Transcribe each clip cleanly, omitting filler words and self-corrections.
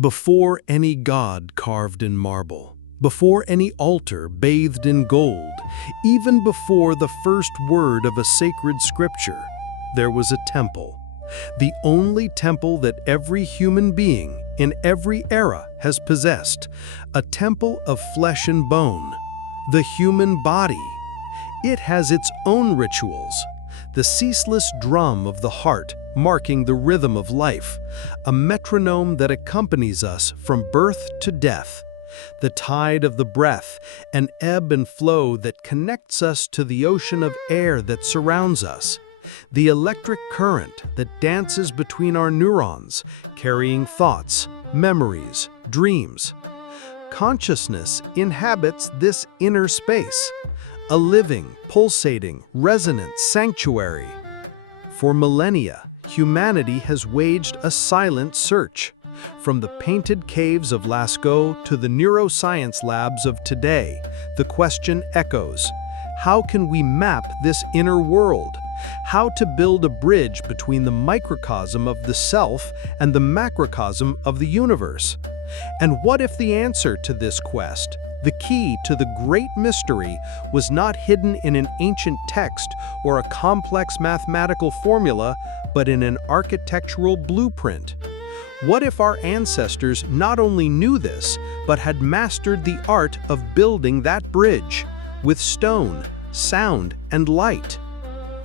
Before any god carved in marble, before any altar bathed in gold, even before the first word of a sacred scripture, there was a temple. The only temple that every human being in every era has possessed, a temple of flesh and bone, the human body. It has its own rituals, the ceaseless drum of the heart marking the rhythm of life, a metronome that accompanies us from birth to death, the tide of the breath, an ebb and flow that connects us to the ocean of air that surrounds us, the electric current that dances between our neurons, carrying thoughts, memories, dreams. Consciousness inhabits this inner space, a living, pulsating, resonant sanctuary. For millennia, humanity has waged a silent search. From the painted caves of Lascaux to the neuroscience labs of today, the question echoes: how can we map this inner world? How to build a bridge between the microcosm of the self and the macrocosm of the universe? And what if the answer to this quest, the key to the great mystery, was not hidden in an ancient text or a complex mathematical formula, but in an architectural blueprint? What if our ancestors not only knew this, but had mastered the art of building that bridge with stone, sound, and light?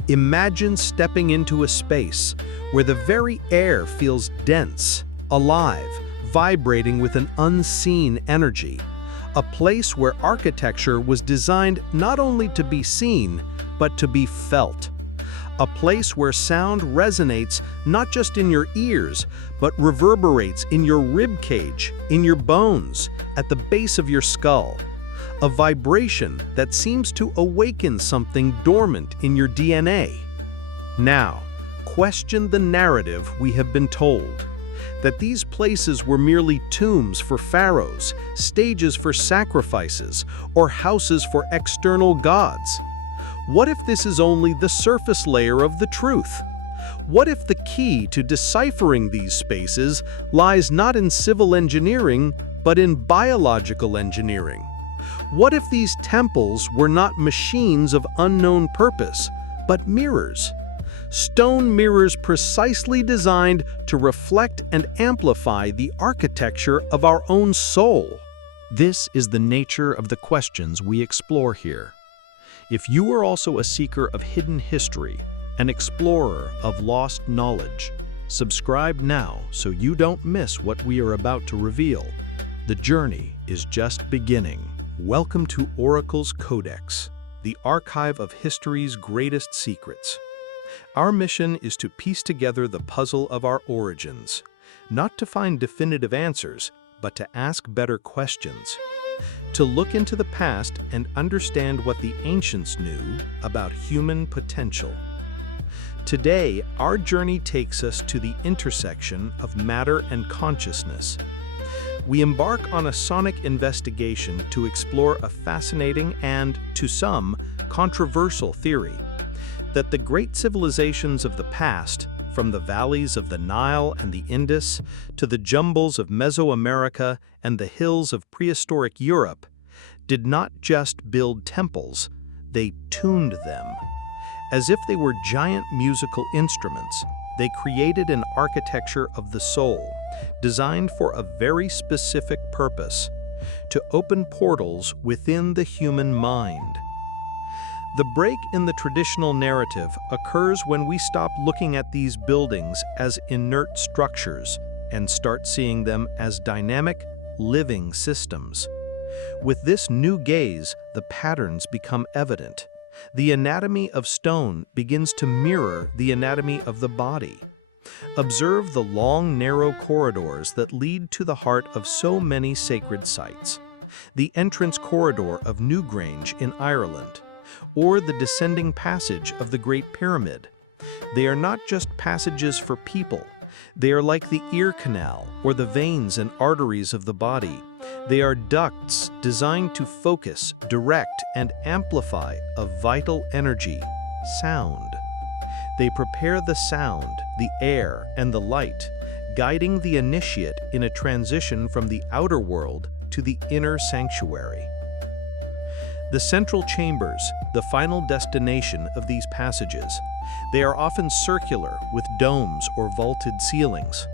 Imagine stepping into a space where the very air feels dense, alive, vibrating with an unseen energy. A place where architecture was designed not only to be seen, but to be felt. A place where sound resonates not just in your ears, but reverberates in your rib cage, in your bones, at the base of your skull. A vibration that seems to awaken something dormant in your DNA. Now, question the narrative we have been told, that these places were merely tombs for pharaohs, stages for sacrifices, or houses for external gods. What if this is only the surface layer of the truth? What if the key to deciphering these spaces lies not in civil engineering, but in biological engineering? What if these temples were not machines of unknown purpose, but mirrors? Stone mirrors precisely designed to reflect and amplify the architecture of our own soul. This is the nature of the questions we explore here. If you are also a seeker of hidden history, an explorer of lost knowledge, subscribe now so you don't miss what we are about to reveal. The journey is just beginning. Welcome to Oracle's Codex, the archive of history's greatest secrets. Our mission is to piece together the puzzle of our origins, not to find definitive answers, but to ask better questions. To look into the past and understand what the ancients knew about human potential. Today, our journey takes us to the intersection of matter and consciousness. We embark on a sonic investigation to explore a fascinating and, to some, controversial theory that the great civilizations of the past, from the valleys of the Nile and the Indus to the jungles of Mesoamerica and the hills of prehistoric Europe, did not just build temples, they tuned them. As if they were giant musical instruments, they created an architecture of the soul, designed for a very specific purpose: to open portals within the human mind. The break in the traditional narrative occurs when we stop looking at these buildings as inert structures and start seeing them as dynamic, living systems. With this new gaze, the patterns become evident. The anatomy of stone begins to mirror the anatomy of the body. Observe the long, narrow corridors that lead to the heart of so many sacred sites. The entrance corridor of Newgrange in Ireland, or the descending passage of the Great Pyramid. They are not just passages for people. They are like the ear canal or the veins and arteries of the body. They are ducts designed to focus, direct, and amplify a vital energy, sound. They prepare the sound, the air, and the light, guiding the initiate in a transition from the outer world to the inner sanctuary. The central chambers, the final destination of these passages. They are often circular with domes or vaulted ceilings.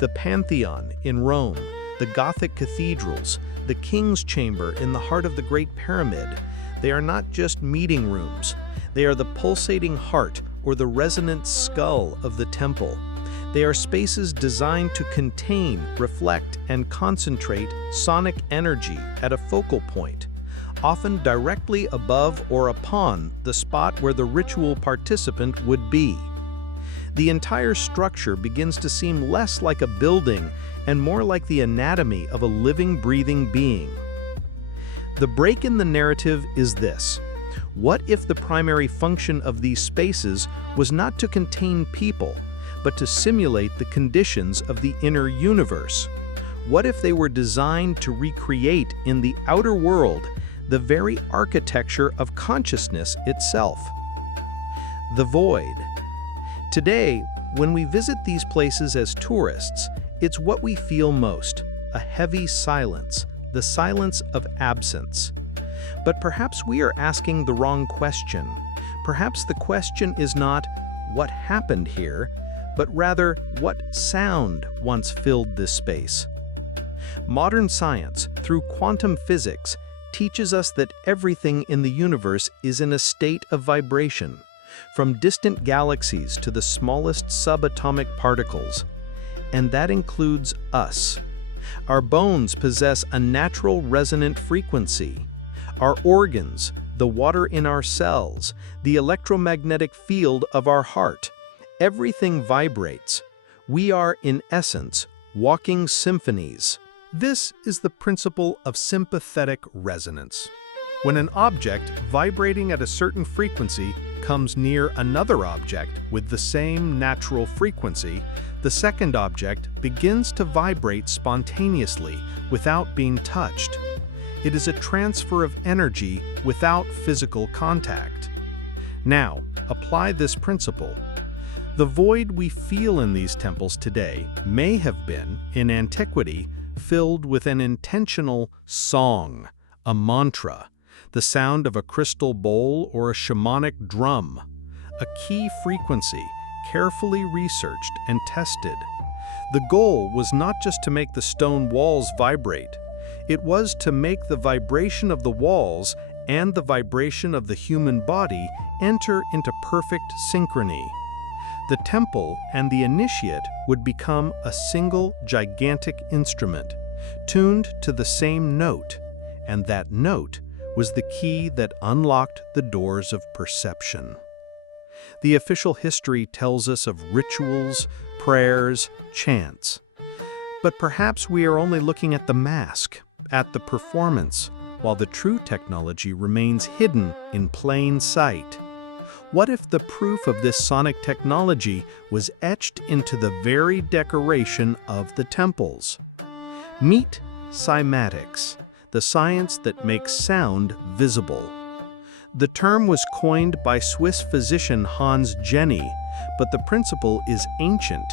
The Pantheon in Rome, the Gothic cathedrals, the King's Chamber in the heart of the Great Pyramid. They are not just meeting rooms. They are the pulsating heart or the resonant skull of the temple. They are spaces designed to contain, reflect, and concentrate sonic energy at a focal point, often directly above or upon the spot where the ritual participant would be. The entire structure begins to seem less like a building and more like the anatomy of a living, breathing being. The break in the narrative is this. What if the primary function of these spaces was not to contain people, but to simulate the conditions of the inner universe? What if they were designed to recreate in the outer world the very architecture of consciousness itself? The void. Today, when we visit these places as tourists, it's what we feel most, a heavy silence, the silence of absence. But perhaps we are asking the wrong question. Perhaps the question is not, what happened here, but rather, what sound once filled this space? Modern science, through quantum physics, teaches us that everything in the universe is in a state of vibration, from distant galaxies to the smallest subatomic particles. And that includes us. Our bones possess a natural resonant frequency. Our organs, the water in our cells, the electromagnetic field of our heart, everything vibrates. We are, in essence, walking symphonies. This is the principle of sympathetic resonance. When an object vibrating at a certain frequency comes near another object with the same natural frequency, the second object begins to vibrate spontaneously without being touched. It is a transfer of energy without physical contact. Now, apply this principle. The void we feel in these temples today may have been, in antiquity, filled with an intentional song, a mantra, the sound of a crystal bowl or a shamanic drum, a key frequency carefully researched and tested. The goal was not just to make the stone walls vibrate. It was to make the vibration of the walls and the vibration of the human body enter into perfect synchrony. The temple and the initiate would become a single gigantic instrument, tuned to the same note, and that note was the key that unlocked the doors of perception. The official history tells us of rituals, prayers, chants. But perhaps we are only looking at the mask, at the performance, while the true technology remains hidden in plain sight. What if the proof of this sonic technology was etched into the very decoration of the temples? Meet Cymatics, the science that makes sound visible. The term was coined by Swiss physician Hans Jenny, but the principle is ancient.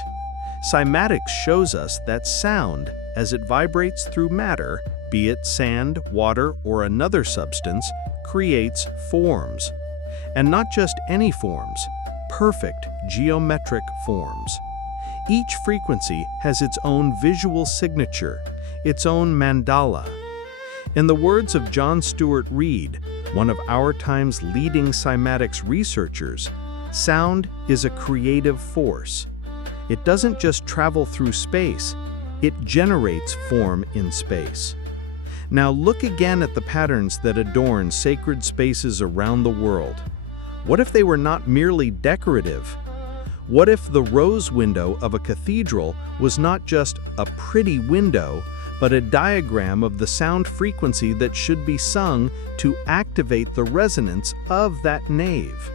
Cymatics shows us that sound, as it vibrates through matter, be it sand, water, or another substance, creates forms. And not just any forms, perfect geometric forms. Each frequency has its own visual signature, its own mandala. In the words of John Stuart Reid, one of our time's leading cymatics researchers, sound is a creative force. It doesn't just travel through space, it generates form in space. Now look again at the patterns that adorn sacred spaces around the world. What if they were not merely decorative? What if the rose window of a cathedral was not just a pretty window, but a diagram of the sound frequency that should be sung to activate the resonance of that nave?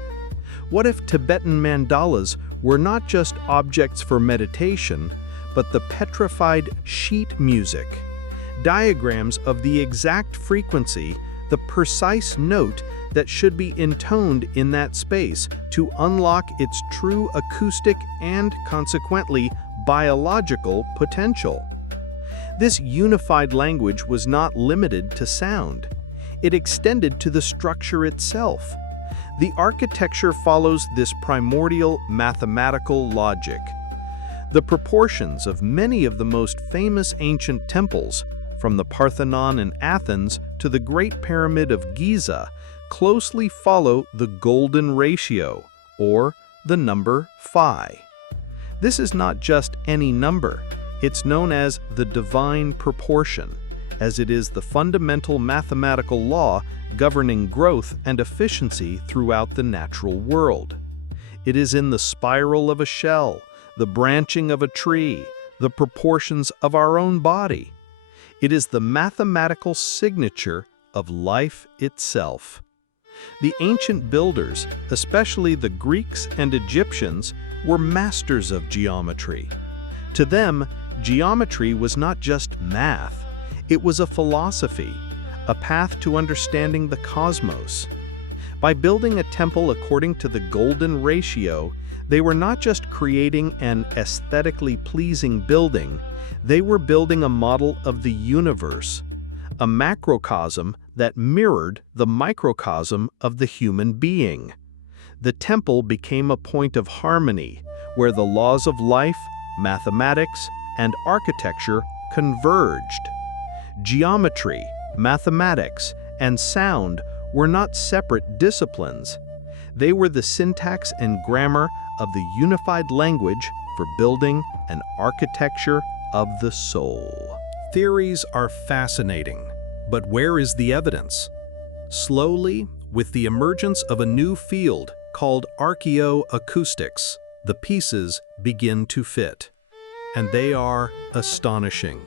What if Tibetan mandalas were not just objects for meditation, but the petrified sheet music, diagrams of the exact frequency, the precise note that should be intoned in that space to unlock its true acoustic and, consequently, biological potential. This unified language was not limited to sound. It extended to the structure itself. The architecture follows this primordial mathematical logic. The proportions of many of the most famous ancient temples, from the Parthenon in Athens to the Great Pyramid of Giza, closely follow the golden ratio, or the number phi. This is not just any number. It's known as the divine proportion, as it is the fundamental mathematical law governing growth and efficiency throughout the natural world. It is in the spiral of a shell, the branching of a tree, the proportions of our own body. It is the mathematical signature of life itself. The ancient builders, especially the Greeks and Egyptians, were masters of geometry. To them, geometry was not just math, it was a philosophy, a path to understanding the cosmos. By building a temple according to the golden ratio, they were not just creating an aesthetically pleasing building, they were building a model of the universe, a macrocosm that mirrored the microcosm of the human being. The temple became a point of harmony, where the laws of life, mathematics, and architecture converged. Geometry, mathematics, and sound were not separate disciplines. They were the syntax and grammar of the unified language for building an architecture of the soul. Theories are fascinating, but where is the evidence? Slowly, with the emergence of a new field called Archaeoacoustics, the pieces begin to fit. And they are astonishing.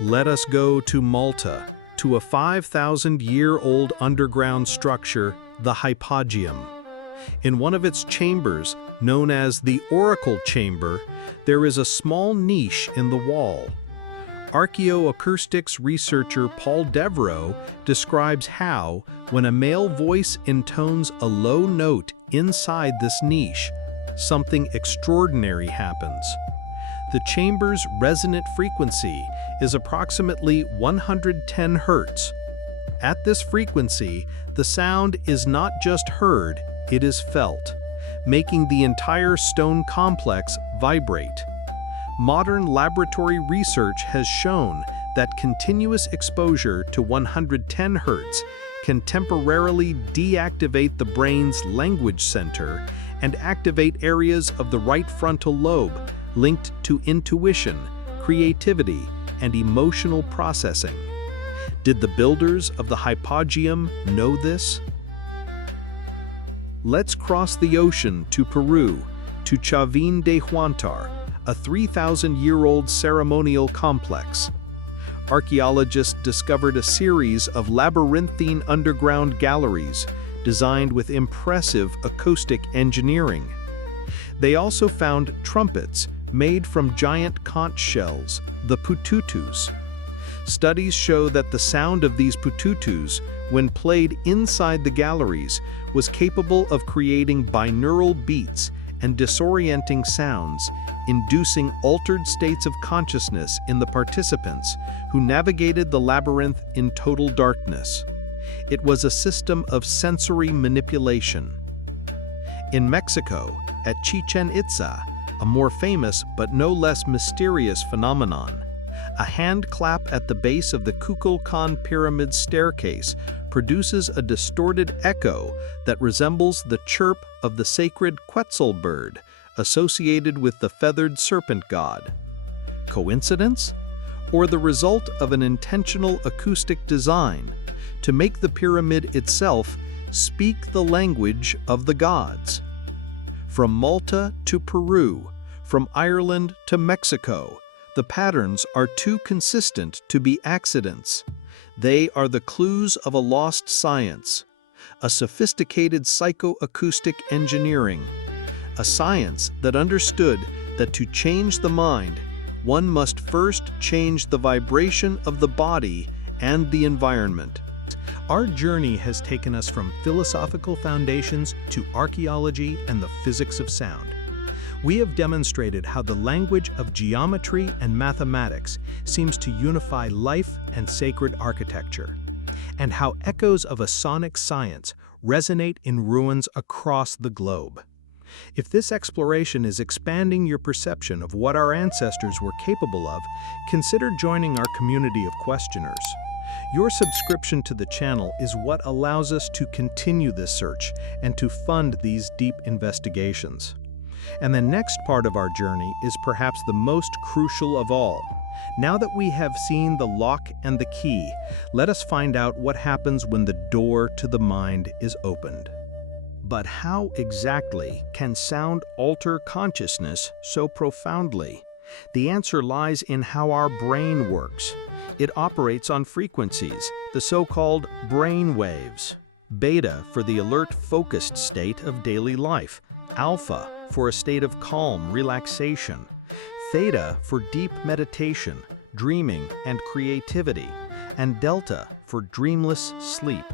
Let us go to Malta, to a 5,000-year-old underground structure, the Hypogeum. In one of its chambers, known as the Oracle Chamber, there is a small niche in the wall. Archaeoacoustics researcher Paul Devereaux describes how, when a male voice intones a low note inside this niche, something extraordinary happens. The chamber's resonant frequency is approximately 110 Hz. At this frequency, the sound is not just heard, it is felt, making the entire stone complex vibrate. Modern laboratory research has shown that continuous exposure to 110 Hz can temporarily deactivate the brain's language center and activate areas of the right frontal lobe linked to intuition, creativity, and emotional processing. Did the builders of the Hypogeum know this? Let's cross the ocean to Peru, to Chavín de Huántar, a 3,000-year-old ceremonial complex. Archaeologists discovered a series of labyrinthine underground galleries designed with impressive acoustic engineering. They also found trumpets made from giant conch shells, the pututus. Studies show that the sound of these pututus, when played inside the galleries, was capable of creating binaural beats and disorienting sounds, inducing altered states of consciousness in the participants who navigated the labyrinth in total darkness. It was a system of sensory manipulation. In Mexico, at Chichen Itza, a more famous but no less mysterious phenomenon, a hand clap at the base of the Kukulkan Pyramid staircase produces a distorted echo that resembles the chirp of the sacred Quetzal bird associated with the feathered serpent god. Coincidence? Or the result of an intentional acoustic design to make the pyramid itself speak the language of the gods? From Malta to Peru, from Ireland to Mexico, the patterns are too consistent to be accidents. They are the clues of a lost science, a sophisticated psychoacoustic engineering, a science that understood that to change the mind, one must first change the vibration of the body and the environment. Our journey has taken us from philosophical foundations to archaeology and the physics of sound. We have demonstrated how the language of geometry and mathematics seems to unify life and sacred architecture, and how echoes of a sonic science resonate in ruins across the globe. If this exploration is expanding your perception of what our ancestors were capable of, consider joining our community of questioners. Your subscription to the channel is what allows us to continue this search and to fund these deep investigations. And the next part of our journey is perhaps the most crucial of all. Now that we have seen the lock and the key, let us find out what happens when the door to the mind is opened. But how exactly can sound alter consciousness so profoundly? The answer lies in how our brain works. It operates on frequencies, the so-called brain waves. Beta for the alert, focused state of daily life. Alpha for a state of calm relaxation. Theta for deep meditation, dreaming, and creativity. And delta for dreamless sleep.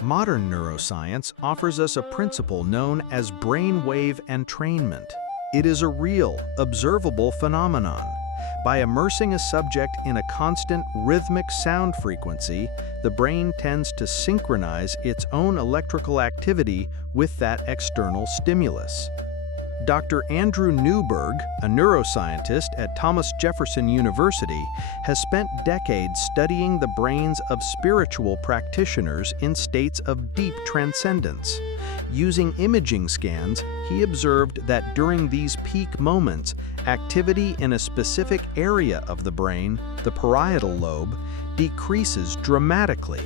Modern neuroscience offers us a principle known as brainwave entrainment. It is a real, observable phenomenon. By immersing a subject in a constant rhythmic sound frequency, the brain tends to synchronize its own electrical activity with that external stimulus. Dr. Andrew Newberg, a neuroscientist at Thomas Jefferson University, has spent decades studying the brains of spiritual practitioners in states of deep transcendence. Using imaging scans, he observed that during these peak moments, activity in a specific area of the brain, the parietal lobe, decreases dramatically.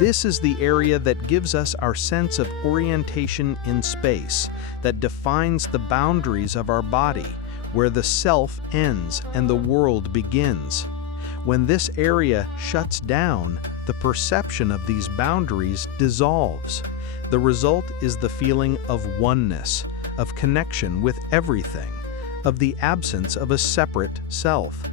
This is the area that gives us our sense of orientation in space, that defines the boundaries of our body, where the self ends and the world begins. When this area shuts down, the perception of these boundaries dissolves. The result is the feeling of oneness, of connection with everything, of the absence of a separate self.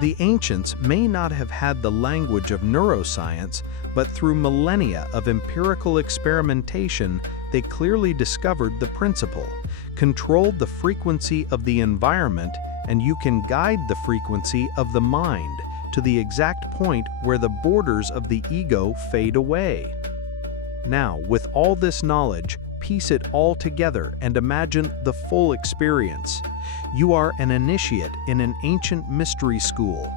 The ancients may not have had the language of neuroscience, but through millennia of empirical experimentation, they clearly discovered the principle, controlled the frequency of the environment, and you can guide the frequency of the mind to the exact point where the borders of the ego fade away. Now, with all this knowledge, piece it all together and imagine the full experience. You are an initiate in an ancient mystery school.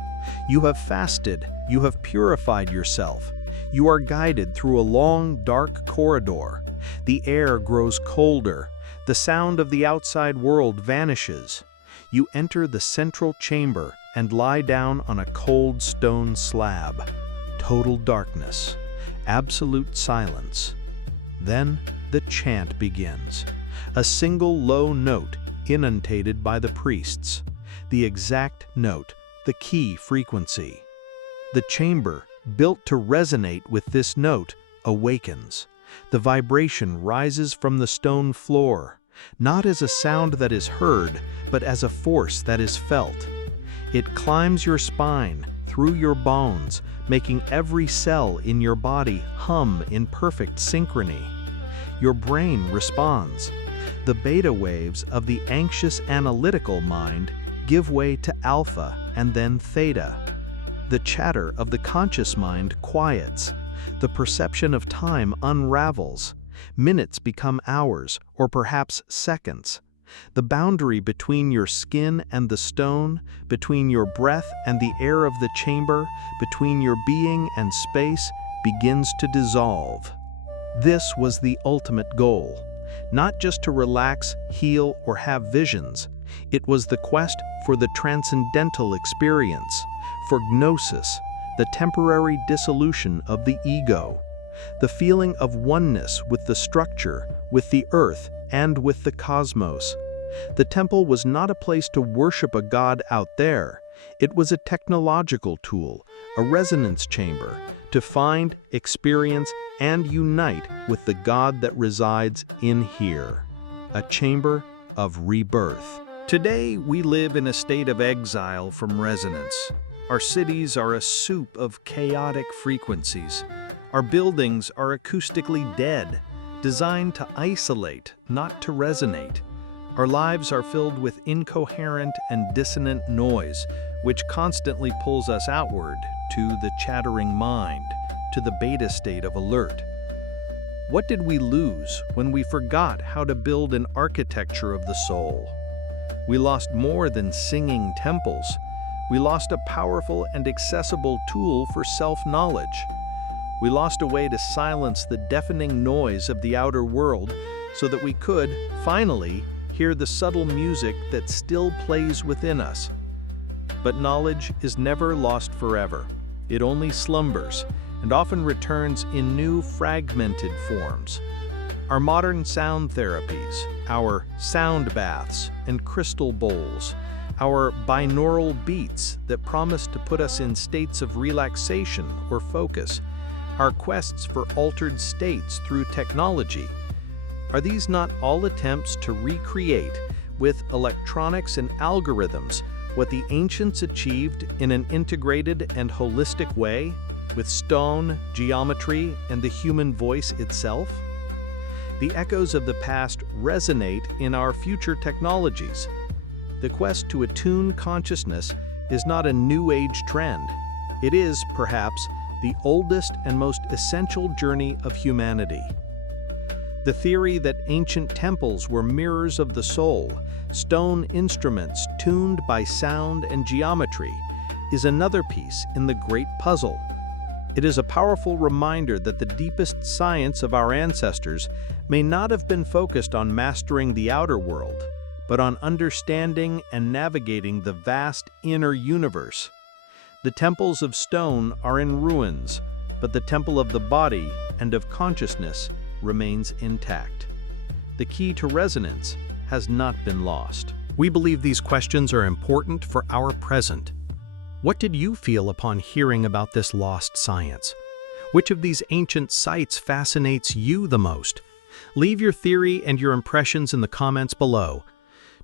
You have fasted, you have purified yourself. You are guided through a long, dark corridor. The air grows colder. The sound of the outside world vanishes. You enter the central chamber and lie down on a cold stone slab. Total darkness. Absolute silence. Then the chant begins. A single low note inundated by the priests. The exact note, the key frequency. The chamber, built to resonate with this note, awakens. The vibration rises from the stone floor, not as a sound that is heard, but as a force that is felt. It climbs your spine, through your bones, making every cell in your body hum in perfect synchrony. Your brain responds. The beta waves of the anxious analytical mind give way to alpha and then theta. The chatter of the conscious mind quiets. The perception of time unravels. Minutes become hours, or perhaps seconds. The boundary between your skin and the stone, between your breath and the air of the chamber, between your being and space, begins to dissolve. This was the ultimate goal. Not just to relax, heal, or have visions. It was the quest for the transcendental experience, for gnosis, the temporary dissolution of the ego, the feeling of oneness with the structure, with the earth, and with the cosmos. The temple was not a place to worship a god out there. It was a technological tool, a resonance chamber, to find, experience, and unite with the God that resides in here. A chamber of rebirth. Today, we live in a state of exile from resonance. Our cities are a soup of chaotic frequencies. Our buildings are acoustically dead, designed to isolate, not to resonate. Our lives are filled with incoherent and dissonant noise, which constantly pulls us outward to the chattering mind, to the beta state of alert. What did we lose when we forgot how to build an architecture of the soul? We lost more than singing temples. We lost a powerful and accessible tool for self-knowledge. We lost a way to silence the deafening noise of the outer world so that we could, finally, hear the subtle music that still plays within us. But knowledge is never lost forever. It only slumbers, and often returns in new fragmented forms. Our modern sound therapies, our sound baths and crystal bowls, our binaural beats that promise to put us in states of relaxation or focus, our quests for altered states through technology, are these not all attempts to recreate, with electronics and algorithms, what the ancients achieved in an integrated and holistic way, with stone, geometry, and the human voice itself? The echoes of the past resonate in our future technologies. The quest to attune consciousness is not a new age trend. It is, perhaps, the oldest and most essential journey of humanity. The theory that ancient temples were mirrors of the soul, stone instruments tuned by sound and geometry, is another piece in the great puzzle. It is a powerful reminder that the deepest science of our ancestors may not have been focused on mastering the outer world, but on understanding and navigating the vast inner universe. The temples of stone are in ruins, but the temple of the body and of consciousness remains intact. The key to resonance has not been lost. We believe these questions are important for our present. What did you feel upon hearing about this lost science? Which of these ancient sites fascinates you the most? Leave your theory and your impressions in the comments below.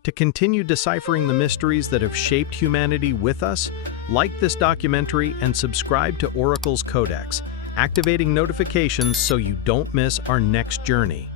To continue deciphering the mysteries that have shaped humanity with us, like this documentary and subscribe to Oracle's Codex, activating notifications so you don't miss our next journey.